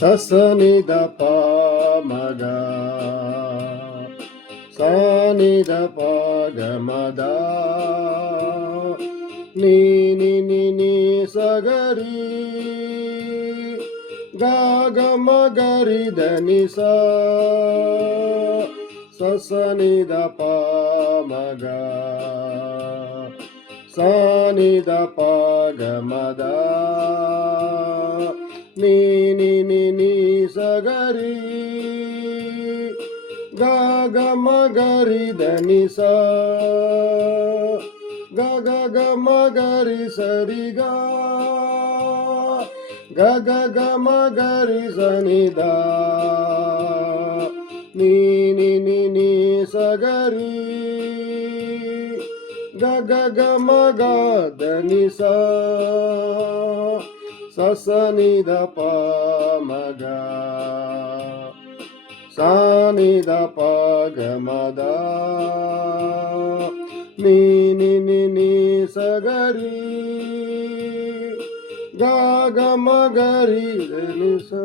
ససని the ప మగ సాని ద ప గ మద నీ ని ని ని సగరి గా గ మగరి దని సా ససని ద ప మగ సాని ద ప గ మద నీ ని ని ని సగరి గా గ మగరి దని సా గ గ గ మగరి సరి గా గ గ గ మగరి సని దా నీ ని ని ని సగరి గ గ గ మగ దని సా ససని ద ప మగ సాని ద ప గ మద నీ ని ని ని సగరి గా గ మగరి దని సా